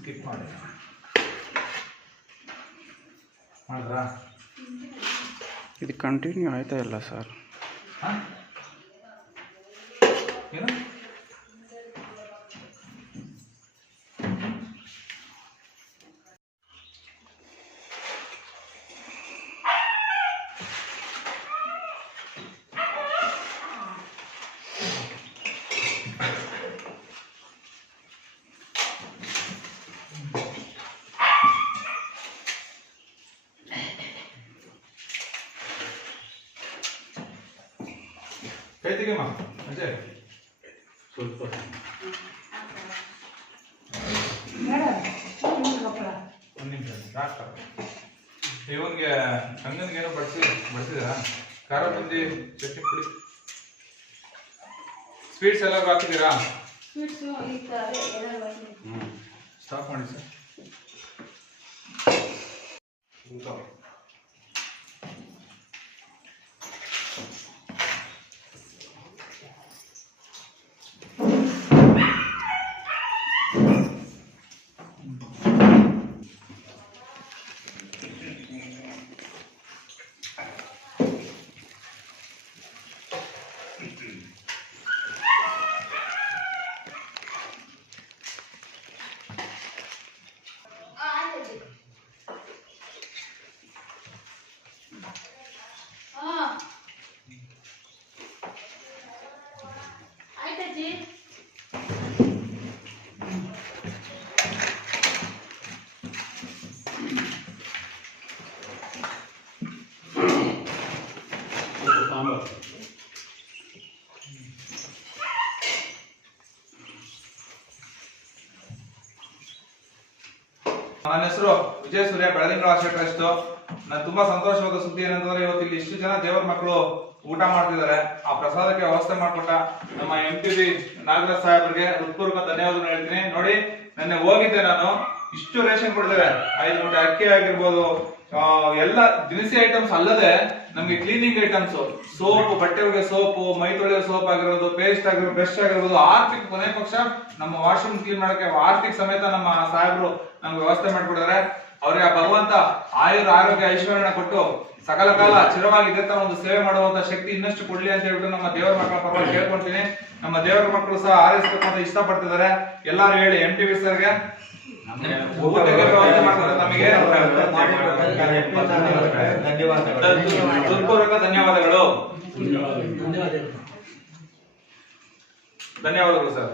Skip ಮಾಡಿ ಮಾಡಿದ್ರಾ? ಇದು ಕಂಟಿನ್ಯೂ ಆಯ್ತಾ ಇಲ್ಲ ಸರ್? ಏನು ಕೈ ತೆಗೆಮ್ಮ ಅಜಯ್ ಸ್ವಲ್ಪ ಒಂದು ನಿಮಿಷ ಡಾಕ್ಟರ್ ಇವನ್ಗೆ ಹಂಗನ್ಗೇನೋ ಬಡಿಸಿದಾರ? ಖಾರ ಬುಂದಿ ಚಟ್ನಿ ಪುಡಿ ಸ್ವೀಟ್ಸ್ ಎಲ್ಲ ಹಾಕಿದ್ದೀರಾ? ಸ್ಟಾಪ್ ಮಾಡಿ ಸರ್. ನನ್ನ ಹೆಸರು ವಿಜಯ ಸೂರ್ಯ, ಬೆಳದಿಂಗಳ ಆಶ್ರಯ ಟ್ರಸ್ಟ್. ನಾನು ತುಂಬಾ ಸಂತೋಷವಾದ ಸುದ್ದಿ ಏನಂತಂದ್ರೆ, ಇವತ್ತು ಇಲ್ಲಿ ಇಷ್ಟು ಜನ ದೇವರ ಮಕ್ಕಳು ಊಟ ಮಾಡ್ತಿದ್ದಾರೆ. ಆ ಪ್ರಸಾದಕ್ಕೆ ವ್ಯವಸ್ಥೆ ಮಾಡಿಕೊಟ್ಟ ನಮ್ಮ MTV ನಾಗರಾಜ್ ಸಾಹೇಬ್ರಿಗೆ ಹೃತ್ಪೂರ್ವಕ ಧನ್ಯವಾದಗಳು ಹೇಳ್ತೀನಿ. ನೋಡಿ, ನೆನ್ನೆ ಹೋಗಿದ್ದೆ ನಾನು, ಇಷ್ಟು ರೇಷನ್ ಕೊಡ್ತಾರೆ. 5 ಮೂಟೆ ಅಕ್ಕಿ ಆಗಿರ್ಬೋದು, ಎಲ್ಲ ದಿನಸಿ ಐಟಮ್ಸ್ ಅಲ್ಲದೆ ನಮ್ಗೆ ಕ್ಲೀನಿಂಗ್ ಐಟಮ್ಸ್, ಸೋಪ್, ಬಟ್ಟೆ ಒಗೆಯೋ ಸೋಪು, ಮೈ ತೊಳೆಯೋ ಸೋಪ್ ಆಗಿರೋದು, ಪೇಸ್ಟ್ ಆಗಿರೋದು, ಬ್ರಷ್ ಆಗಿರ್ಬೋದು, ಆರ್ಟಿಕ್ ಕೊನೆ ಪಕ್ಷ ನಮ್ಮ ವಾಶ್ರೂಮ್ ಕ್ಲೀನ್ ಮಾಡಕ್ಕೆ ಆರ್ಟಿಕ್ ಸಮೇತ ನಮ್ಮ ಸಾಹೇಬ್ರು ನಮ್ಗೆ ವ್ಯವಸ್ಥೆ ಮಾಡ್ಕೊಡಿದ್ದಾರೆ. ಅವ್ರಿಗೆ ಆ ಭಗವಂತ ಆರೋಗ್ಯ ಐಶ್ವರ್ಯನ ಕೊಟ್ಟು ಸಕಲ ಕಾಲ ಚಿರವಾಗಿ ಇದೇ ತರ ಒಂದು ಸೇವೆ ಮಾಡುವಂತ ಶಕ್ತಿ ಇನ್ನಷ್ಟು ಕೊಡ್ಲಿ ಅಂತ ಹೇಳ್ಬಿಟ್ಟು ನಮ್ಮ ದೇವರ ಮಕ್ಕಳ ಪರವಾಗಿ ಕೇಳ್ಕೊಳ್ತೀನಿ. ನಮ್ಮ ದೇವರ ಮಕ್ಕಳು ಸಹ ಆರೈಸಬೇಕು ಅಂತ ಇಷ್ಟಪಡ್ತಿದ್ದಾರೆ. ಎಲ್ಲಾರು ಹೇಳಿ MTV ಸರ್ಗೆ ಹೃತ್ಪೂರ್ವಕ ಧನ್ಯವಾದಗಳು. ಧನ್ಯವಾದಗಳು ಸರ್.